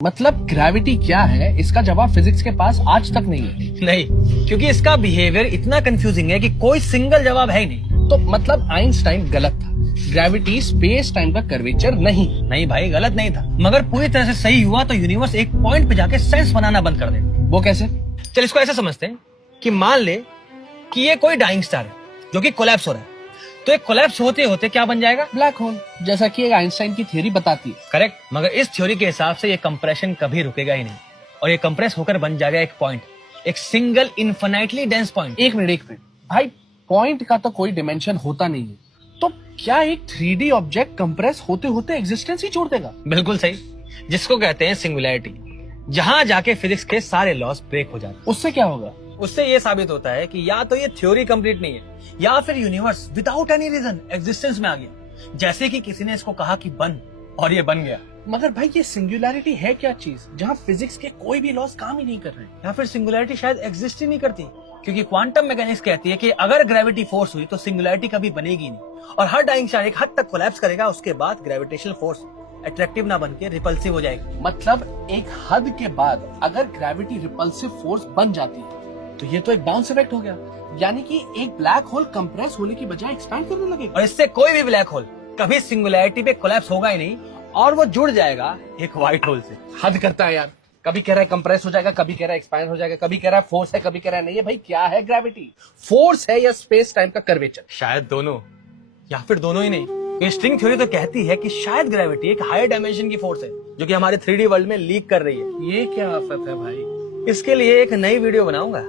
मतलब ग्रेविटी क्या है, इसका जवाब फिजिक्स के पास आज तक नहीं है। नहीं, क्योंकि इसका बिहेवियर इतना कंफ्यूजिंग है कि कोई सिंगल जवाब है ही नहीं। तो मतलब आइंस्टाइन गलत था, ग्रेविटी स्पेस टाइम का कर्वेचर नहीं। नहीं भाई, गलत नहीं था, मगर पूरी तरह से सही हुआ तो यूनिवर्स एक पॉइंट पे जाके सेंस बनाना बंद कर दे। वो कैसे? चल इसको ऐसे समझते हैं कि मान ले कि ये कोई डाइंग स्टार है जो कि कोलैप्स हो रहा है, तो एक कोलैप्स होते होते क्या बन जाएगा? ब्लैक होल, जैसा कि एक आइंस्टाइन की थ्योरी बताती है। करेक्ट, मगर इस थ्योरी के हिसाब से ये कंप्रेशन कभी रुकेगा ही नहीं और ये कंप्रेस होकर बन जाएगा एक पॉइंट, एक सिंगल इन्फिनाइटली डेंस पॉइंट। एक मिनट भाई, पॉइंट का तो कोई डिमेंशन होता नहीं है, तो क्या एक 3D ऑब्जेक्ट कंप्रेस होते होते एग्जिस्टेंस ही छोड़ देगा? बिल्कुल सही, जिसको कहते हैं सिंगुलैरिटी, जहां जाके फिजिक्स के सारे लॉस ब्रेक हो जाते हैं। उससे क्या होगा? उससे ये साबित होता है कि या तो ये थ्योरी कंप्लीट नहीं है या फिर universe without any reason existence में आ गया, जैसे कि किसी ने इसको कहा कि बन और ये बन गया। मगर भाई ये सिंगुलैरिटी है क्या चीज जहाँ फिजिक्स के कोई भी लॉस काम ही नहीं कर रहे हैं? या फिर सिंगुलैरिटी शायद एग्जिस्ट ही नहीं करती, क्योंकि क्वांटम मैकेनिक्स कहती है कि अगर ग्रेविटी फोर्स हुई तो सिंगुलैरिटी कभी बनेगी नहीं और हर डाइंग स्टार एक हद तक कोलैप्स करेगा, उसके बाद ग्रेविटेशनल फोर्स अट्रैक्टिव ना बन के रिपल्सिव हो जाएगी। मतलब एक हद के बाद अगर ग्रेविटी रिपल्सिव फोर्स बन जाती है तो ये तो एक बाउंस इफेक्ट हो गया, यानी कि एक ब्लैक होल कंप्रेस होने की बजाय एक्सपैंड करने लगेगा। और इससे कोई भी ब्लैक होल कभी सिंगुलैरिटी पे कोलैप्स होगा ही नहीं और वो जुड़ जाएगा एक व्हाइट होल से। हद करता है यार, कभी कह रहा है कंप्रेस हो जाएगा, कभी कह रहा है एक्सपैंड हो जाएगा, कभी कह रहा है फोर्स है, कभी कह रहा है नहीं है। भाई क्या है ग्रेविटी? फोर्स है या स्पेस टाइम का कर्वेचर? शायद दोनों, या फिर दोनों ही नहीं। तो स्ट्रिंग थ्योरी तो कहती है कि शायद ग्रेविटी एक हायर डायमेंशन की फोर्स है जो कि हमारे 3D वर्ल्ड में लीक कर रही है। ये क्या आफत है भाई? इसके लिए एक नई वीडियो बनाऊंगा।